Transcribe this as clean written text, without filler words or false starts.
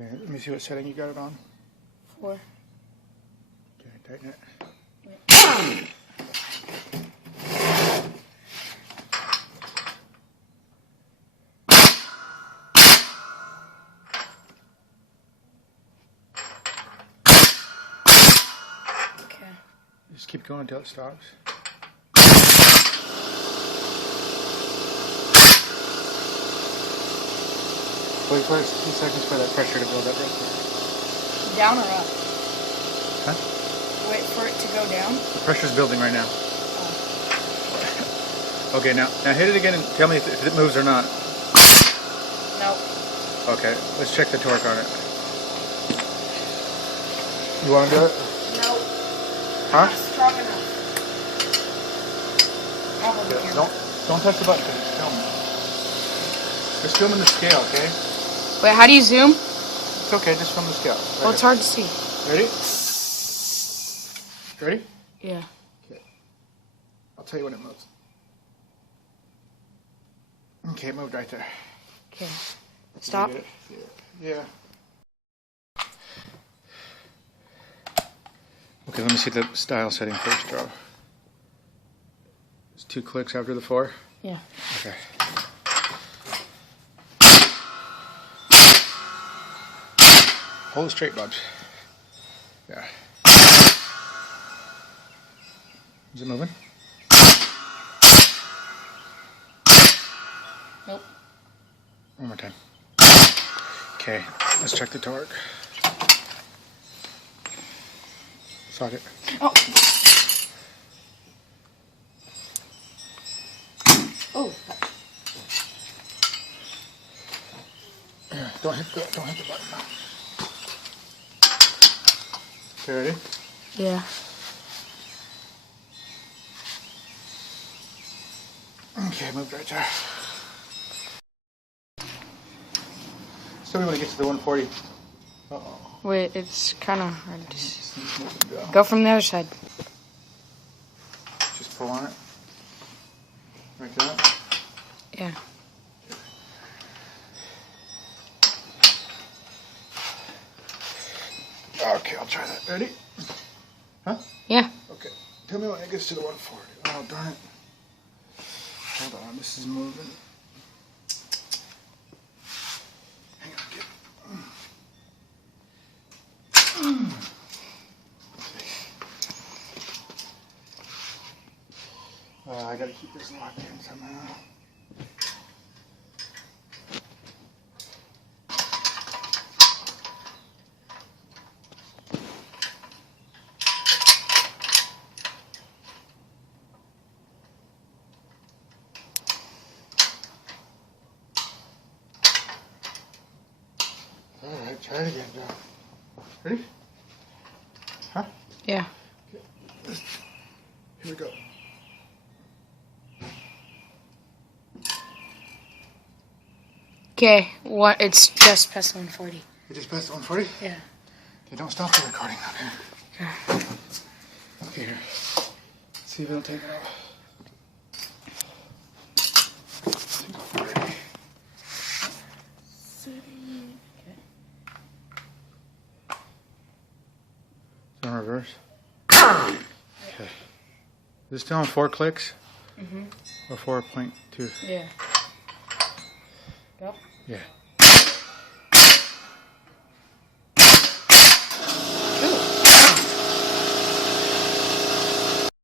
Okay, let me see what setting you got it on. 4. Okay, tighten it. Okay. Just keep going until it stops. Wait for a few seconds for that pressure to build up real quick. Down or up? Huh? Wait for it to go down? The pressure's building right now. Oh. Okay, now hit it again and tell me if it moves or not. Nope. Okay, let's check the torque on it. You want to do it? Nope. Huh? Not strong enough. I'll hold the Yeah, camera. don't touch the button because it's filming. Just filming the scale, okay? Wait, how do you zoom? It's okay, just film the scale. Right Well, it's hard to see. Ready? Ready? Yeah. Okay. I'll tell you when it moves. Okay, it moved right there. Okay. Stop. Did you get it? Yeah. Okay, let me see the style setting first, Joe. It's 2 clicks after the 4? Yeah. Okay. Hold it straight, Bubs. Yeah. Is it moving? Nope. One more time. Okay, let's check the torque. Socket. Oh. Oh. Yeah, don't hit the button now. Okay, ready? Yeah. Okay, moved right there. Still, we want to get to the 140. Uh-oh. Wait, it's kind of hard to see. Go from the other side. Just pull on it. Like that? Yeah. Okay, I'll try that. Ready? Huh? Yeah. Okay. Tell me when it gets to the 140. Oh, darn it. Hold on, this is moving. Hang on, get. I gotta keep this locked in somehow. Alright, try it again, John. Ready? Huh? Yeah. Okay. Here we go. Okay. What? It's just past 140. You just pressed 140? Yeah. Okay, don't stop the recording, okay? Okay. Okay, here. See if it'll take it off. It's in reverse. Okay. Is this still on 4 clicks? Mhm. Or 4.2? Yeah. Yep. Yeah.